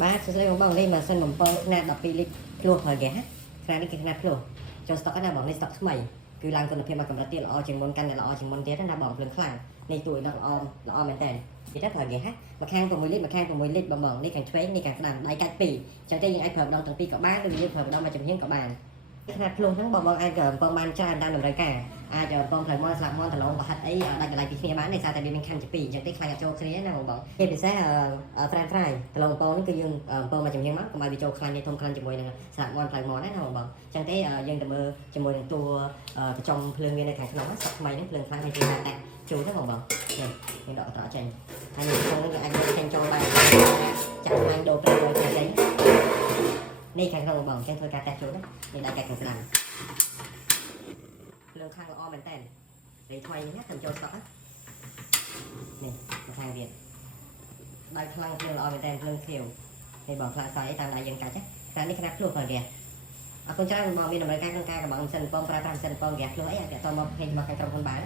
បាទសួស្តីបងប្អូននេះម៉ាស៊ីនបំពងຂະຫນາດ12លីត្រភ្លោះប្រើហ្គាសຂະຫນាដនេះគឺຂະຫນាដភ្លោះចូលស្តុកណាបងនេះស្តុកថ្មីគឺឡើងគុណភាពមកកម្រិតទៀតល្អជាងមុនកាន់តែល្អជាងមុនទៀតណាបងភ្លើងខ្លាំងនេះទួយដល់ល្អមែនតើទៀតទៅប្រើហ្គាសមួយខាង6លីត្រមួយខាង6លីត្របងនេះខាងឆ្វេងនេះខាងស្ដាំដៃកាច់2អញ្ចឹងទេយើងអាចប្រើម្ដងទាំងពីរក៏បានឬយើងប្រើម្ដងមួយចំហៀងក៏បានขนาดភ្លោះហ្នឹងបងអាចបំពងបានច្រើនតាមតម្រូវការអាចបំពងផ្លូវមាត់ស្លាប់មាត់ដលងប្រហិតអីដាច់កន្លែងពីគ្នាបានដោយសារតែវាមានខណ្ឌជា2អញ្ចឹងទេខ្លាញ់អត់ចូលគ្នាណាបងគេពិសេសFrench fry ដលងបំពងនេះគឺយើងបំពងមកចំហៀងមកកុំឲ្យវាចូលខ្លាញ់នេះធំខ្លាំងជាមួយនឹងស្លាប់មាត់ផ្លូវមាត់ណាបងអញ្ចឹងទេយើងទៅមើលជាមួយនឹងតួកញ្ចុងភ្លើងវានៅខាងក្នុងស្តុកថ្មីហ្នឹងភ្លើងខ្លាំងហើយគេដាក់តាក់ចូលទៅបងនេះយើងដកត្រចេញហើយនេះក្នុងនេះអាចយកចេញចូលបានចាក់ខ្លាញ់ដូរប្រយោជន៍ចេញនេះខាងក្នុងបងចឹងធ្វើការតាក់ចូលណានេះដៃកាច់ខាងស្ដាំភ្លើងខាងល្អមែនតើរីថ្មីនេះទៅចូលស្តុកនេះខាងទៀតដៃខ្លាំងភ្លើងល្អមែនតើភ្លើងខៀវនេះបងខ្លាំងស្អីតាមដៃយើងកាច់ណានេះຂະຫນាដភ្លោះផងគេអរគុណច្រើនបងមានតម្រូវការក្នុងការកំងម៉ាស៊ីនបំពងប្រើប្រាស់ម៉ាស៊ីនបំពងហ្គាសភ្លោះអីអាចតមកពេញមកខាងក្រុមហ៊ុនបាន